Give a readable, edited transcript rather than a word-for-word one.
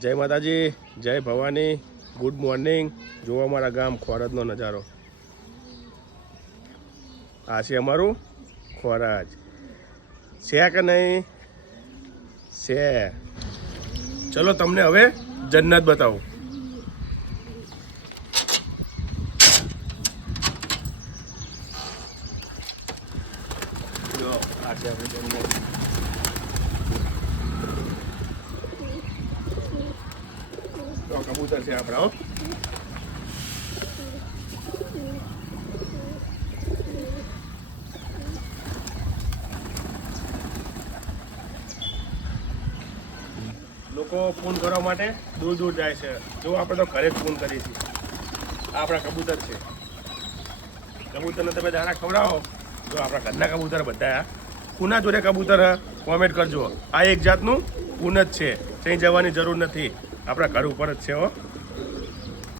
જય માતાજી, જય ભવાની, ગુડ મોર્નિંગ. જોવા અમારા ગામ ખોરજનો નજારો. આ છે અમારું ખોરજ. છે કે નહીં? છે. ચલો તમને હવે જન્નત બતાવું. જો આ છે આપણી જન્નત. કબૂતર છે આપણા. લોકો ફોન કરવા માટે દૂર દૂર જાય છે. જો આપણે તો ઘરે જ ફોન કરીએ છીએ. આ આપણા કબૂતર છે. કબૂતરને તમે દાણા ખવડાવો. જો આપણા ઘરના કબૂતર બધા કુના જોડે કબૂતર કોમેન્ટ કરજો. આ એક જાતનું ઊન જ છે. ત્યાં જવાની જરૂર નથી. આપણા ઘર ઉપર જ છે હો.